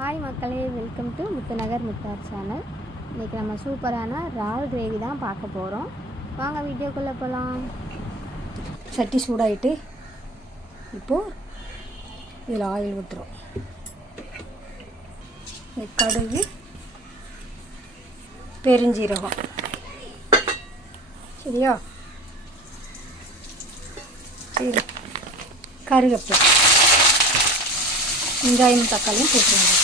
Hi மக்களே, welcome to Muthunagar Mukhtar channel. இன்றைக்கி நம்ம சூப்பரான இறால் கிரேவி தான் பார்க்க போகிறோம். வாங்க வீடியோக்குள்ளே போகலாம். சட்டி சூடாயிட்டு இப்போது இதில் ஆயில் ஊற்றுறோம். கடுகு, பெருஞ்சீரகம், சரியா, சரி, கருவேப்பிலை, வெங்காயம், தக்காளியும் போட்டுருங்க.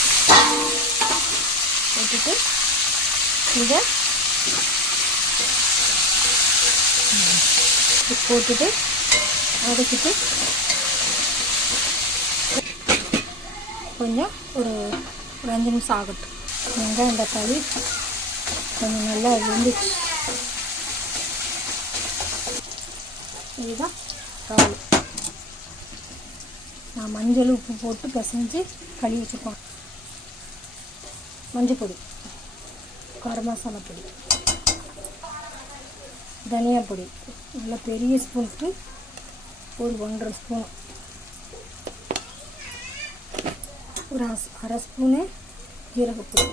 போட்டுட்டு இதை போட்டுட்டு வதக்கிட்டு கொஞ்சம் ஒரு 5 நிமிஷம் ஆகட்டும். வெங்காயம் தக்காளி கொஞ்சம் நல்லா வெந்துச்சு. இதுதான் இறால். நான் மஞ்சள் உப்பு போட்டு பிசைஞ்சு கழுவி வச்சுப்போம். மஞ்சள் பொடி, கரம் மசாலா பொடி, தனியா பொடி, நல்லா பெரிய ஸ்பூனுக்கு ஒரு 1.5 ஸ்பூன், ஒரு அரை ஸ்பூனு ஜீரகப்பொடி,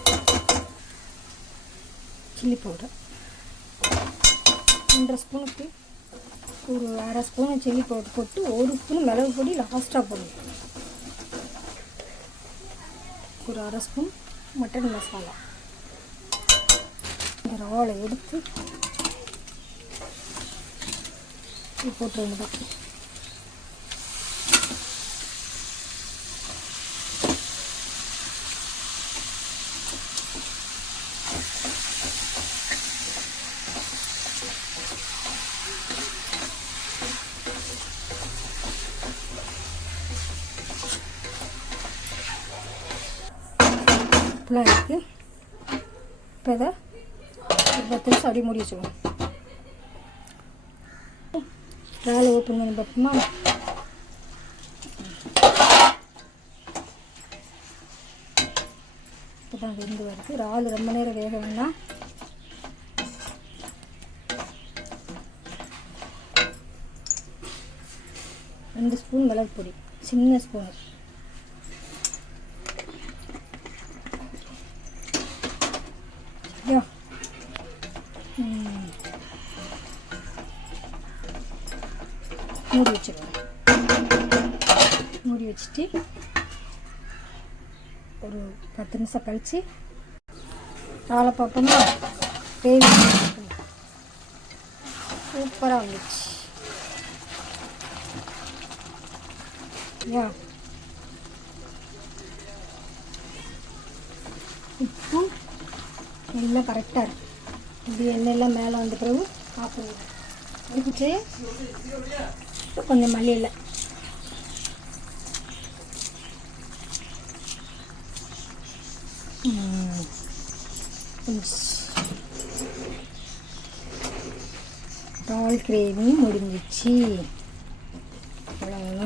சில்லி பவுடர் 1.5 ஸ்பூனுக்கு ஒரு அரை ஸ்பூனு சில்லி பவுடர் போட்டு 1 ஸ்பூன் மிளகு பொடி லாஸ்ட்டாக போடணும். ஒரு அரை ஸ்பூன் மட்டன் மசாலா. இந்த இறாலை எடுத்து போட்டு வேண்டியதான். இப்பெல்லாம் இருக்குது. இப்போ இதை ஒரு 10 நிமிஷம் அப்படியே மூடி வச்சுக்கணும். இறால் ஓப்பன் பண்ணி பார்ப்போமா? இப்போ தான் வெந்து வருது. இறால் ரொம்ப நேரம் வேக வேண்டாம். ரெண்டு ஸ்பூன் மிளகு பொடி, சின்ன ஸ்பூனு, சரியா, மூடி வச்சுருவேன். மூடி வச்சுட்டு ஒரு 10 நிமிஷம் கழித்து இறாலை பார்ப்போமா? கிரேவி சூப்பராக வந்துச்சு. யா, உப்பு எல்லாம் கரெக்டாக இருக்குது. இப்படி எண்ணெயெல்லாம் மேலே வந்த பிறகு ஆஃப் பண்ணிடுறேன். அதுக்கிட்டே கொஞ்சம் மல்லியில் இறால் கிரேவி முடிஞ்சிச்சு. அவ்வளோதான்.